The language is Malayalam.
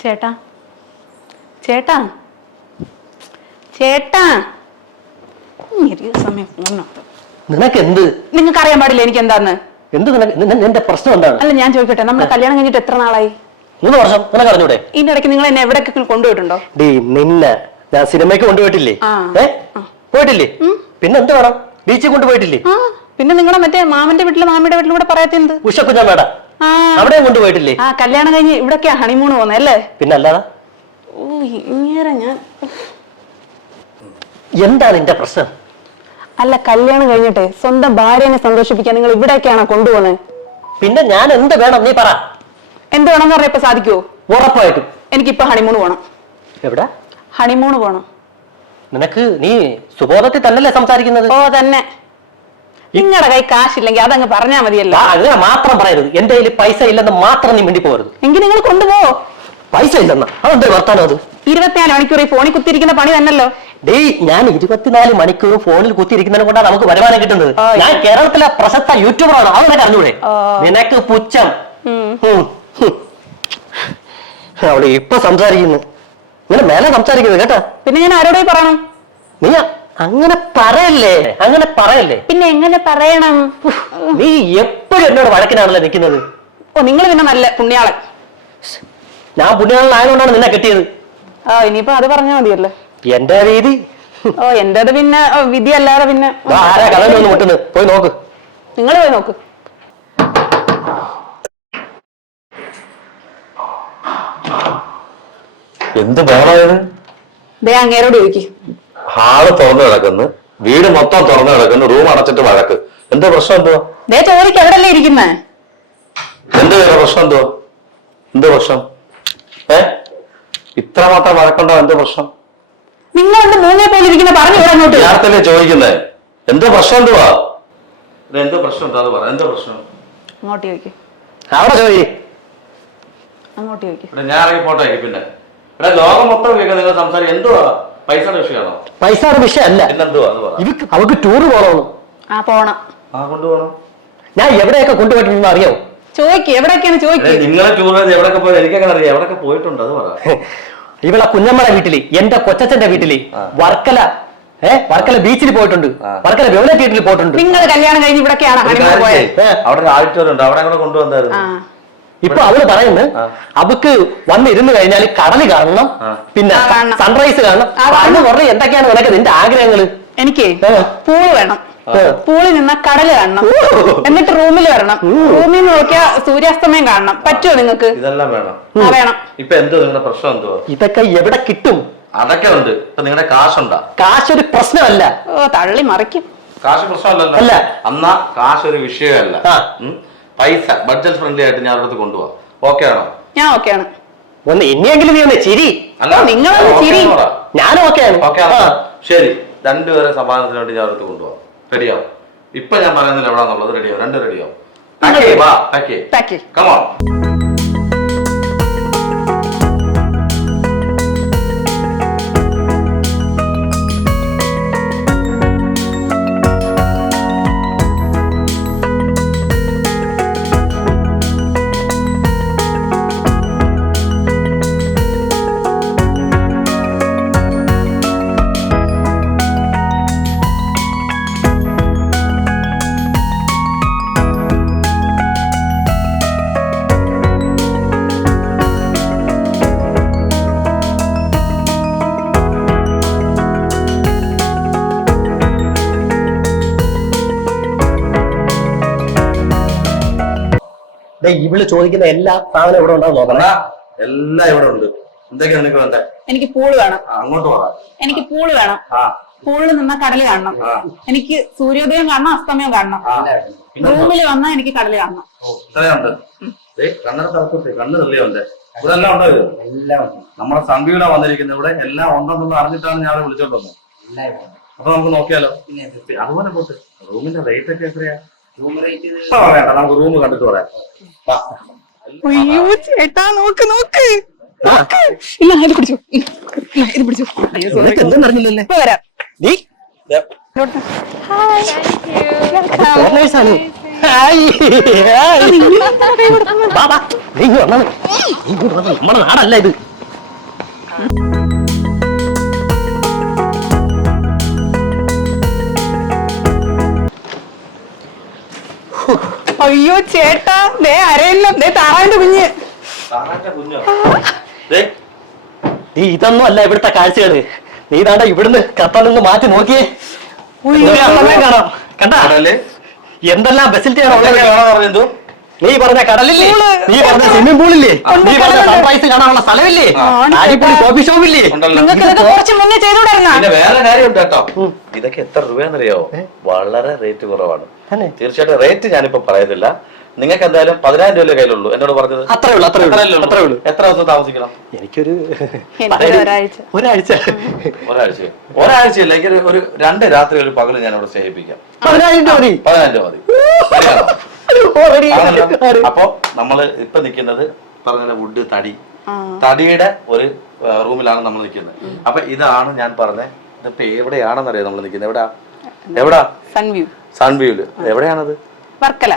ചേട്ടാ ചേട്ടാ ചേട്ടാ സമയം ഫോണിനകത്ത് നിനക്ക് എന്ത്? നിങ്ങൾക്ക് അറിയാൻ പാടില്ല എനിക്ക് എന്താന്ന്. എന്ത് നിന്റെ പ്രശ്നം എന്താണ്? അല്ല ഞാൻ ചോദിക്കട്ടെ, നമ്മുടെ കല്യാണം കഴിഞ്ഞിട്ട് എത്ര നാളായി? 3 വർഷം. നിനക്ക് അറിഞ്ഞൂടെ? ഇതിന്റെ ഇടയ്ക്ക് നിങ്ങൾ എന്നെ എവിടെയൊക്കെ കൊണ്ടുപോയിട്ടുണ്ടോ? നിന്നെ ഞാൻ സിനിമയ്ക്ക് കൊണ്ടുപോയിട്ടില്ലേ? പോയിട്ടില്ലേ? പിന്നെ എന്ത് വേണം? ബീച്ചിൽ കൊണ്ടുപോയിട്ടില്ലേ? പിന്നെ നിങ്ങളെ മറ്റേ മാമന്റെ വീട്ടിലും മാമിയുടെ വീട്ടിലും കൂടെ പറയാത്തത് ഉഷക്കുഞ്ഞാമേട അവിടെയും കൊണ്ടുപോയിട്ടില്ലേ? കല്യാണം കഴിഞ്ഞ് ഇവിടൊക്കെയാ ഹണിമൂൺ പോകുന്നത് അല്ലേ? പിന്നെ അല്ലാതെ ഞാൻ എന്താണ് നിന്റെ പ്രശ്നം? അല്ല, കല്യാണം കഴിഞ്ഞിട്ടെ സ്വന്തം ഭാര്യനെ സന്തോഷിപ്പിക്കാൻ നിങ്ങൾ ഇവിടേക്കാണോ കൊണ്ടുപോകുന്നത്? പിന്നെ ഞാൻ എന്ത് വേണം നീ പറ. എന്ത് വേണമെന്ന് പറഞ്ഞ ഇപ്പൊ സാധിക്കുവോ? ഉറപ്പായിട്ടും എനിക്കിപ്പോ ഹണിമൂൺ പോണം. എവിടെ ഹണിമൂൺ പോണം? നിനക്ക് നീ സുബോധത്തിൽ തന്നെയല്ലേ സംസാരിക്കുന്നത്? ഓ തന്നെ. നിങ്ങളുടെ കൈ കാശില്ലെങ്കിൽ അതങ്ങ് പറഞ്ഞാൽ മതിയല്ലോ. അങ്ങനെ മാത്രം പറയരുത്. എന്റെ കയ്യിൽ പൈസ ഇല്ലെന്ന് മാത്രം നീ മിണ്ടി പോകരുത്. എങ്കിൽ നിങ്ങൾ കൊണ്ടുപോ. പൈസ ഇല്ലെന്ന അതെന്താ വർത്താനം? അത് 24 മണിക്കൂർ ഈ ഫോണിൽ കുത്തിയിരിക്കുന്ന പണി തന്നല്ലോ. ഞാൻ 24 മണിക്കൂർ ഫോണിൽ കുത്തിയിരിക്കുന്നതിനെ കൊണ്ടാണ് നമുക്ക് വരുമാനം കിട്ടുന്നത്. ഞാൻ കേരളത്തിലെ പ്രശസ്ത യൂട്യൂബറാണ്. അവനെ അറിഞ്ഞൂടെ? നിനക്ക് പുച്ഛം. അവിടെ ഇപ്പൊ സംസാരിക്കുന്നു. ഇങ്ങനെ മേലെ സംസാരിക്കുന്നത് കേട്ടാ. പിന്നെ ഞാൻ ആരോടെ പറയണം? നീ അങ്ങനെ പറയല്ലേ, അങ്ങനെ പറയല്ലേ. പിന്നെ എങ്ങനെ പറയണം? നീ എപ്പോഴും എന്നോട് വഴക്കിനാണല്ലോ നിൽക്കുന്നത്. ഓ, നിങ്ങൾ പിന്നെ നല്ല പുണ്യാളൻ. ഞാൻ പുണ്യാളനായതുകൊണ്ടാണ് നിന്നെ കിട്ടിയത്. ഇനിയിപ്പോ അത് പറഞ്ഞാൽ മതിയല്ലോ. എന്റെ രീതി. എന്റേത് പിന്നെ വിധി അല്ലാതെ പിന്നെ ആരാ കഥ മുട്ടുന്നത്? പോയി നോക്ക്. നിങ്ങൾ പോയി നോക്ക്. എന്ത് ബഹളായത്? അങ്ങേരോട് ചോദിക്ക്. ഹാള് തുറന്നു കിടക്കുന്നു, വീട് മൊത്തം തുറന്നു കിടക്കുന്നു, റൂം അടച്ചിട്ട് വഴക്ക്. എന്താ പ്രശ്നം? എന്തുവാ ചോദിക്ക്. എവിടെയല്ലേ ഇരിക്കുന്നേ? എന്ത് പ്രശ്നം? എന്തുവാ? എന്ത് പ്രശ്നം? ഇത്ര മാത്രം വഴക്കുണ്ടോ? എന്ത് പ്രശ്നം? നിങ്ങൾ മൂന്നേ പോലെ ഇരിക്കുന്ന പറഞ്ഞു അങ്ങോട്ട്. നേരത്തെ ചോദിക്കുന്നേ എന്ത് പ്രശ്നം? എന്തുവാ? എന്ത് പ്രശ്നം? അത് പറ. എന്താ പ്രശ്നം? അങ്ങോട്ട് ചോദിക്ക്. അവിടെ ചോദി. അങ്ങോട്ട് ചോദിക്ക്. ഞാൻ ഇറങ്ങി പോട്ടെ. പിന്നെ ഇവിടെ ലോകം മൊത്തം കേൾക്കാൻ നിങ്ങൾ സംസാരിക്കും. എന്തുവാ? പൈസയുടെ വിഷയമാണോ? പൈസയുടെ വിഷയമല്ല. പിന്നെന്തുവാ? അവർക്ക് ടൂറ് പോകണമെന്ന്. പോണം. കൊണ്ടുപോകണം. ഞാൻ എവിടെയൊക്കെ കൊണ്ടുപോയിട്ടുണ്ടെന്ന് അറിയാമോ? ചോദിക്ക്. എവിടെയൊക്കെയാണ് ചോദിക്കുക. നിങ്ങളെ ടൂർ എവിടെയൊക്കെ പോയത് എനിക്കങ്ങനെ അറിയാം. എവിടെയൊക്കെ പോയിട്ടുണ്ട് അത് പറ. ഇവിടെ കുഞ്ഞമ്മയുടെ വീട്ടില്, എന്റെ കൊച്ചച്ഛന്റെ വീട്ടില്, വർക്കല ബീച്ചിൽ പോയിട്ടുണ്ട്, വർക്കല വെവല തിയേറ്ററിൽ പോയിട്ടുണ്ട്. നിങ്ങൾ കല്യാണം കഴിഞ്ഞ് ഇവിടെയൊക്കെയാണ് അവിടെ ഒരു ആഡിറ്റോറിയം ഉണ്ട്, അവിടെ കൂടെ കൊണ്ടുവന്നായിരുന്നു. ഇപ്പൊ അവള് പറയുന്നത് അവക്ക് വന്നിരുന്ന് കഴിഞ്ഞാൽ കടല് കാണണം, പിന്നെ സൺറൈസ് കാണണം. അന്ന് പറഞ്ഞ എന്തൊക്കെയാണ് നിനക്ക് നിന്റെ ആഗ്രഹങ്ങള്? എനിക്ക് പൂള് വേണം, പൂളിൽ നിന്ന് കടല് കാണണം, എന്നിട്ട് റൂമിൽ വരണം, റൂമിൽ നോക്കിയാ സൂര്യാസ്തമയം കാണണം. പറ്റുമോ നിങ്ങൾക്ക്? ഇതെല്ലാം വേണം. വേണം. ഇപ്പൊ എന്തോ നിങ്ങളുടെ പ്രശ്നം? എന്തോ ഇതൊക്കെ എവിടെ കിട്ടും? അതൊക്കെ ഉണ്ട്. ഇപ്പൊ നിങ്ങളുടെ കാശുണ്ടാ? കാശൊരു പ്രശ്നമല്ല. തള്ളി മറിക്കും. കാശ് പ്രശ്നമല്ലല്ലോ. അല്ല, എന്നാ കാശൊരു വിഷയമല്ല. പൈസ ബഡ്ജറ്റ് ഫ്രണ്ട്ലി ആയിട്ട് ഞാൻ അടുത്ത് കൊണ്ടുപോവാം. ഓക്കെ ആണോ? ഞാൻ ഓക്കെ ആണ്. ഒന്ന് ഇനിയെങ്കിലും നീ ഒന്ന് ചിരി. നിങ്ങളൊന്ന് ചിരി. ഞാനും ഓക്കെ ആണ്. ഓക്കെ ആണോ? ശരി, രണ്ടുപേരെ സമാധാനത്തിന് വേണ്ടി ഞാൻ അടുത്ത് കൊണ്ടുപോവാം. റെഡിയാവും. ഇപ്പൊ ഞാൻ പറയുന്നില്ല എവിടാന്നുള്ളത്. റെഡിയാവും. രണ്ടും റെഡിയാവും. കമോൺ. ഇവള് ചോദിക്കുന്ന എല്ലാ സാധനം ഇവിടെ ഉണ്ടാവും. നോക്കണം. എല്ലാം ഇവിടെ ഉണ്ട്. എന്തൊക്കെയാണ് നിനക്ക് വേണ്ടേ? എനിക്ക് പൂള് വേണം. അങ്ങോട്ട് പോകാം. എനിക്ക് പൂള് വേണം. പൂളിൽ നിന്നാ കടല് കാണണം. എനിക്ക് സൂര്യോദയം കാണണം, അസ്തമയം കാണണം. റൂമിൽ വന്നാൽ എനിക്ക് കടല് കാണണം. ഇത്രയുണ്ട്. കണ്ണ് തെളിയുണ്ട്. ഇവിടെ എല്ലാം ഉണ്ടോ? ഇത് എല്ലാം നമ്മുടെ സംഘീട വന്നിരിക്കുന്നത് ഇവിടെ എല്ലാം ഉണ്ടെന്നുള്ള അറിഞ്ഞിട്ടാണ് ഞാൻ വിളിച്ചോണ്ട് വന്നത്. അപ്പൊ നമുക്ക് നോക്കിയാലോ? അതുപോലെ പോട്ടെ. റൂമിന്റെ റേറ്റ് ഒക്കെ എത്രയാ? വേണ്ട, നമുക്ക് റൂം കണ്ടിട്ട് പറയാം. അയ്യോ ചേട്ടാ, നോക്ക് നോക്ക്. ഇല്ല, ഇത് പിടിച്ചു, ഇത് പിടിച്ചു. എന്തെന്നറിഞ്ഞില്ലല്ലേ? ഇപ്പൊ വരാം. നീ നമ്മുടെ നാടല്ല ഇത്. അയ്യോ ചേട്ടാ, ദേ അരയില്ലോ, ദേ താറാവിന്റെ കുഞ്ഞ്. കുഞ്ഞോ നീ ഇതൊന്നും അല്ല ഇവിടുത്തെ കാഴ്ചകള്. നീ താണ്ട ഇവിടുന്ന് കത്താനൊന്ന് മാറ്റി നോക്കിയേ. കാണാം കണ്ടാ എന്തെല്ലാം ഫെസിലിറ്റിയാണ്. നീ പറഞ്ഞ കടലില്ലേ, നീ പറഞ്ഞ സ്വിമ്മിംഗ് പൂളില്ലേ, നീ പറഞ്ഞ സൺറൈസ് കാണാനുള്ള സ്ഥലമില്ലേ, അടിപൊളി കോഫി ഷോപ്പില്ലേ. നിങ്ങൾക്ക് ഇതൊക്കെ കുറച്ച് മുന്നേ ചെയ്തുകൂടായിരുന്നോ? പിന്നെ വേറെ കാര്യമുണ്ട് കേട്ടോ. ഇതൊക്കെ എത്ര രൂപയെന്നറിയാവോ? വളരെ റേറ്റ് കുറവാണ്. തീർച്ചയായിട്ടും റേറ്റ് ഞാനിപ്പോ പറയുന്നില്ല. നിങ്ങൾക്ക് എന്തായാലും 10,000 രൂപ കയ്യിലുള്ളൂ. എന്നോട് പറഞ്ഞത് അത്രേ ഉള്ളൂ. എത്ര ദിവസം താമസിക്കണം? എനിക്കൊരു ഒരാഴ്ച. ഒരാഴ്ചയില്ല, എനിക്ക് ഒരു 2 രാത്രി ഒരു പകല് ഞാൻ അവിടെ സേവിപ്പിക്കാം. 10,000 രൂപ മതി. 10,000 രൂപ മതി. അപ്പൊ നമ്മള് ഇപ്പൊ നിൽക്കുന്നത് പറഞ്ഞ വുഡ് തടിയുടെ ഒരു റൂമിലാണ് നമ്മൾ നിൽക്കുന്നത്. അപ്പൊ ഇതാണ് ഞാൻ പറഞ്ഞ ഇതിപ്പോ എവിടെയാണെന്നറിയാം നമ്മൾ നിൽക്കുന്നത്. എവിടാ? സൺവ്യൂ. സൺവ്യൂല് എവിടെയാണത്? വർക്കല.